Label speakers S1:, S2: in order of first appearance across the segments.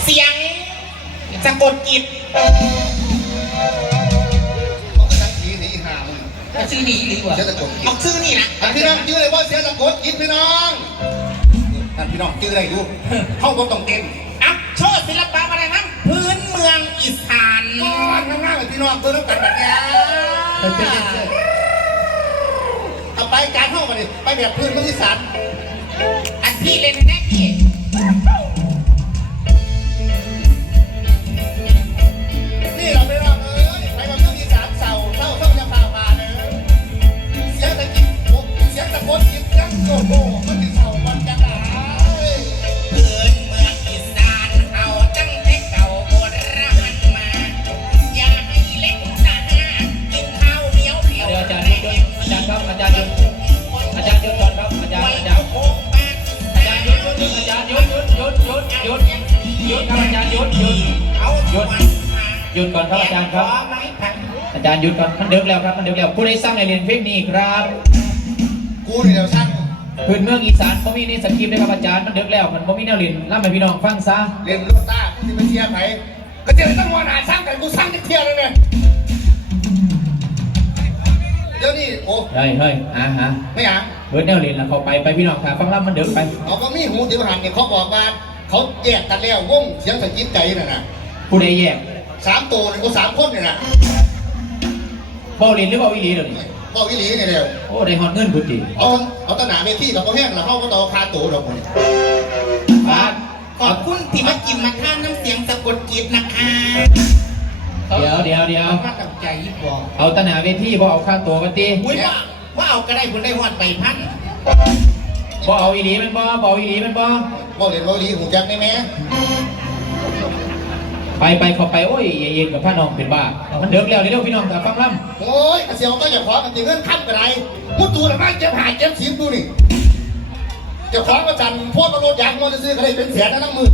S1: สียงสะกดจิตชื่อดีหรือเปล่าเอาชื่อนี่นะ
S2: พี่น้องชื่ออะไรว่าเสียงสะกดจิตพี่น้องพี่น้องชื่ออะไรดูเข้าก็ต้องเต็ม
S1: โชว์ศิลปะอะไรนะพื้นเมืองอีสาน
S2: ก้อนข้างหน้าพี่น้องตัวน้ำกันแบบนี้เอาไปการเข้ามาดิไปแบบพื้นเมืองอีสาน
S1: อันพี่เล่นแน่พี่
S2: นี่เราไปว่าไปแบบเมืองอีสานเศร้าจะพามาเลยเสียงตะกี้เสียงตะโกนยิ้มยังโอ้โหมันจะเศร้ามันจะหนาว
S1: พื้นเมืองอีสานเอาตั้งแต่เก่าโบราณมาอย่าให้เล็กตากินข้าวเหนียวเดียว
S3: อาจารย์ครับอาจารย์หยุดก่อนครับอาจารย์หยุดครับอาจารย์หยุดครับอาจารย์หยุดก่อนครับอาจารย์ครับอาจารย์หยุดก่อนมันเดือดแล้วครับมันเดือดแล้วผู้ใดสร้างในเรียนเพลงนี้ครับ
S2: กูนี่เราสร้าง
S3: พื้นเมืองอีสานเขามีในสคริปต์นะครับอาจารย์มันเดือดแล้วมันมีแนวเรียนล่ำให้พี่น้องฟังซะ
S2: เรียนลูกตาที่ไปเที่ยวไหนก็เจอต้องวันหาสร้างกันกูสร้างที่เที่ยวเลยเนี่ยเดี๋ยวนี้โอ้
S3: เฮ้ย
S2: ไม่อยาก
S3: เบิร์ดแนวเรียนแล้วเขาไปพี่น้องค่ะฟังล่ำมันเดือดไป
S2: เขาก็มีหูติวหันเนี่ยเขาบอกว่าเขาแยกกันแล้ววงเสียงสกิดใจน่ะนะ
S3: ผู้ใดแยก
S2: 3 ตัวนี่ก็3 คนเนี่ยนะ
S3: เบาเรียนหรือเบาวิลีเดี๋ยวนี้
S2: เบาวิลีเนี่ยเดียว
S3: โอ้ได้ฮอตเงินพุทธิ
S2: เอาตะหนาเมที่กับเขาแห้งแล้วเขาก็ต่อคาตัวเราหมด
S1: ขอบคุณที่มากินมาท่านน้ำเสียงสะกดจิตนะคะ
S3: เดี๋ยว
S1: มาตั้งใจยิบบอก
S3: เอาตะหนาเวทีบ่เอาค่าตัวกันตี
S1: ว่าเอาก็ได้คุณได้หอดไปพัน
S3: บ่เอาอีหลีมันบ่เรียน
S2: บ่ลีหูจักได้ไหม
S3: ไปเข้าไปโอ้ยเย็นกับพ่อน้องเป็นบ้ามันเดือดแล้วเดี๋ยวพี่น้องแต่ฟังล่
S2: ำโอ้ยเสียวก็อย่าขอกันตีเงินขั้นกันไรมุดตัวหรือไม่เจ็บหายเจ็บสีดูนี่จะขอประจันพวกตำรวจยางมันจะซื้ออะไรเป็นแสนนั่งมือ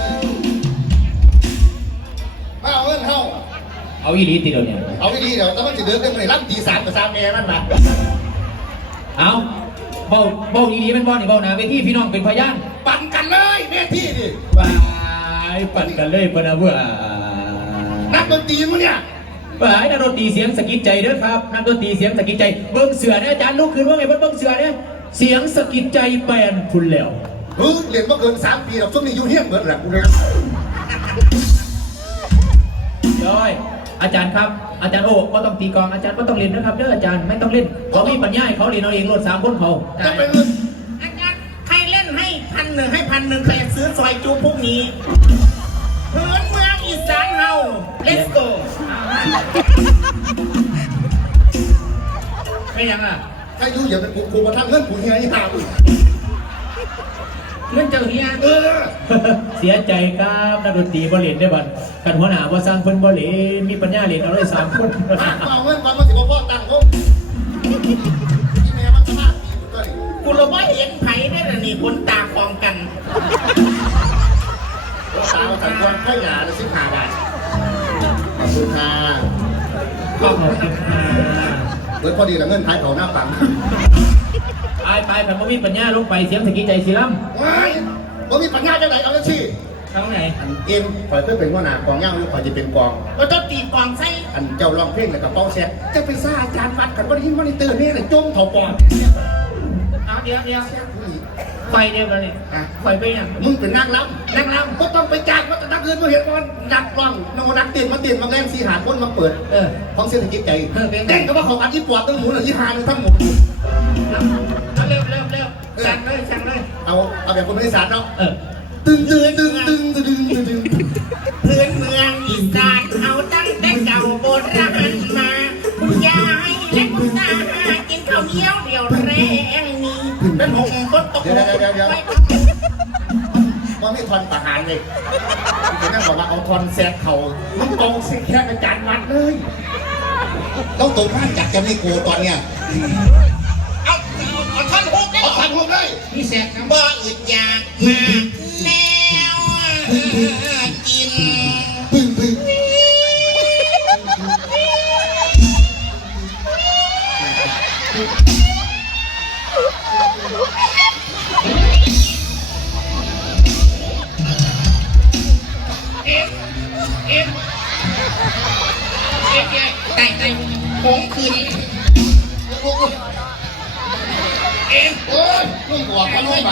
S2: มาเอาเงินเข้า
S3: เอาอีหลีตีเดียวเนี่ย
S2: เอาอีหลีเดี๋ยวต้องจะเดือดกันเลยรับตี3 กับ 3 แม่มันมา
S3: เอาเบาอีหลีเป็นบ่นี่เบาหนาเวทีพี่น้องเป็นพยาน
S2: ปั่นกันเลยเวทีดิ
S3: ปั่นกันเลยปนะเพื่อ
S2: นักดนตรีมั้งเนี่ย
S3: นักดนตรีเสียงสะกิดใจเด้อครับนักดนตรีเสียงสะกิดใจเบิ้งเสือเนี่ยอาจารย์ลุกขึ้นว่าไงเบิ้งเสือเนี่ยเสียงสะกิดใจแปลนคุณแล้ว
S2: เรียนมาเกิน3 ปีหรอกช่วงนี้ยุ่งเหี้ยมเกินแหละ
S3: ย้อยอาจารย์ครับอาจารย์โอ้ก็ต้องตีกองอาจารย์ก็ต้องเล่นนะครับเด้ออาจารย์ไม่ต้องเล่นเขามีปัญญาเขาเรียนเอาเองรถ3 คนเขา
S2: จะเป็นอา
S1: จารย์ใครเล่นให้1,000ใครซื้อซอยจูพวกนี้พื้นเมืองอีสานเฮา let's go
S3: ไม่ยังอ่ะ
S2: ถ้าอยู่อย่าเป็นกูมาทำเงินกูเฮียที่หากู
S3: เงินเจ้าเฮียเสียใจครับนักดนตรีบอลเลนได้บัดกันหัวหน้าว่าสร้างเพิ่นบอลเลนมีปัญญาเล่นเอาเลย3 คน
S2: เอาเงินมาสิพ่อตั้งเขาที่แม่มันจะมาก
S1: กูเราไม่เห็นไผ่ได้หรอนี่คนตาคลองกัน
S2: ตาสังวรแค่หยาละ15 บาทขอบคุณค่ะ
S3: ขอบคุณค่ะ
S2: เบิร์ดพอดีแล้วเงินท้ายเขาหน้าปัง
S3: ไปแต่ไม่มีปัญญาลงไปเสียงสกิใจสีล้
S2: ำไม่มีปัญญาจะไหนเอาเลยสิ
S3: ทั้งไหน
S2: เอ็มคอยเพื่อเป็นหัวหน้ากองย่างหรือคอยจะเป็นกอง
S1: เราจะตีกองไส้
S2: อันเจ้าร้องเพลงในกระเป๋าแซดจะเป็นซ่าอาจารย์วัดกันว่าที่มันตื่นนี่เลยจงเถาปอน
S1: เอาเดี๋ยวไฟเดียวกันเลยไฟไปยัง
S2: มึงเป็นนักล้ำก็ต้องไปจ้างว่าจะนักเงินมาเห็นก่อนนักร้องนักเต้นมาแรงสีหาคนมาเปิดของเศรษฐกิจใจเต้นก็ว่าของอันที่ปวดตั้งหมูหรือที่หาเลยทั้งหมด
S1: เร็วสั่งเลย
S2: เอาแบบคนไม่สารเนาะ
S1: ตึงพื้นเมืองอีสานเอาตั้งแต่เก่าโบราณมาอย่าให้เล็กตากินข้าวเหนียวเดียวแรงนี้เป็นหงคนตก
S2: เดี๋ยวว่าไม่ทอนประหารเลยจะนั่งบอกว่าเอาทอนแซกเขามันตรงเสียแค่เป็นจานวัดเลยต้องตรงข้ามจากจะไม่โกตอนเนี้ย
S1: เอาท่อนฮุก
S2: เลย
S1: พี่แซกบ่อึดอยากมาแล้วกินเอ็มแต่โค้งคืนเอ็ม
S2: โอ้ยลุงบอกเขาลุงไป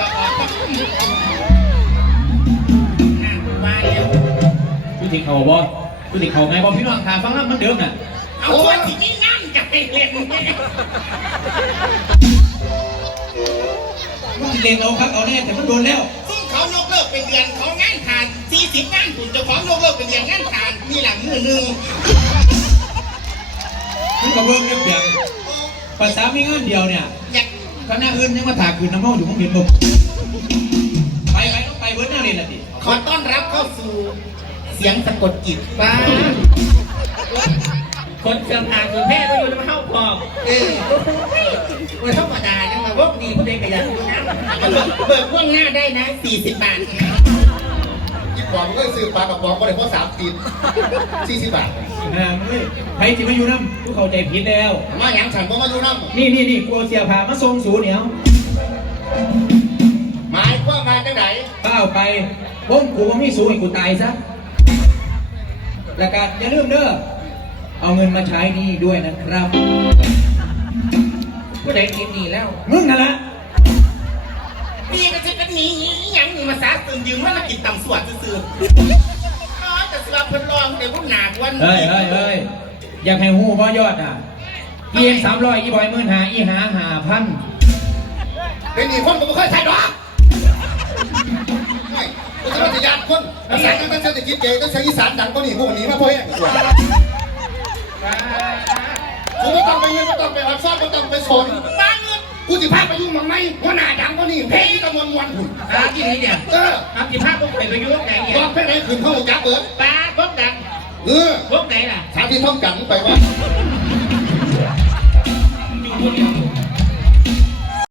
S1: มาเร็ว
S3: พี่ติเขาบ่พี่ติเขาไงบ่พี่น้องถามฟังแล้วมันเดิมน่ะ
S1: เอาคนที่นี่นั่งจะไปเรียน
S3: มันเล่นเอาครับเอาแน่แต่มันโดนแล้ว
S1: ซึ่งเขายกเลิกเป็นเดือนเขางานขาด40งานถุนเจ้าของยกเลิกเป็นเดือนงานขาดมีหลังมือหนึ่ง
S3: มันก็เบิ่งเรียบเรียงภาษามีงานเดียวเนี่ย
S1: อยาก
S3: คณะอื่นยังมาถากคืนน้ำเมาอยู่ห้องเรียนบ่ไปต้องไปเบิร์ดแน่เลยล่ะดิ
S1: ขอต้อนรับเข้าสู่เสียงสะกดจิตป้าคนเสื่อมผ่านสู่แพทย์ก็อยู่ในเข้าพอบวันธรรมดาเนี่ยมาพวกดีผู้ใดขยันดูนะเบิกล่วงหน้าได้นะ40 บาท
S2: ยิ่งกว่ามันก็ซื้อปลากระป๋องก็ได้เพราะ3 ตีน40 บาท
S3: ใครที่มาอยู่น้ำกูเข้าใจผิดแล้ว
S2: มาหยังฉันบ่มาอยู่น้
S3: นี่กูเสียผ้ามาทรงสูเหนียว
S2: ำหมายความมาจังไหน
S3: ก้าวไปวงกูว่ามีสูให้กูตายซะแล้วก็อย่าลืมเด้อเอาเงินมาใช้หนี่ด้วยนะครับ
S1: ผู้ใดกินหนีแล้ว
S3: มึงนั่นแหละ
S1: นี่ก็จะเป็นหนีอย่างนี้มาซาตื่นยืมว่ามากินตำสวดซื่อๆแต่สำหรับคนรองเดี๋ยวพวกหนาวัน
S3: เฮ้ยอยากให้หูบ่ยอดอ่ะเอียง300อีบอย15,000อีหา5,000
S2: เป็นอีกคนก็ไม่เคยใส่ดอกไม่ก็จะมาจะยานคนภาษาตั้งเศรษฐกิจใหญ่ต้องใช้อีสานดังก็นี่พวกนี้มาพ่อแห้งกว่ากูไม่ต้องไปเงินไม่ต้องไปอัดซ่อนไม่ต้องไปสน
S1: บ้านเงิน
S2: กูจะพาไปยุ่งมังไหมหัวหน้าดังก็นี่เพลงที่ตะมวนหุ่น
S1: ที่นี่เนี่ยครับที่ภาพพวกใครไปยุ่งไหนเนี่ย
S2: ตอนเพลงไหนขึ้นเข้าจับเบิร์ด
S1: ป้าพวกดัง พวกไหนล่ะ
S2: ถามที่ท่องกันไปว่า
S1: อยู่คนเดียว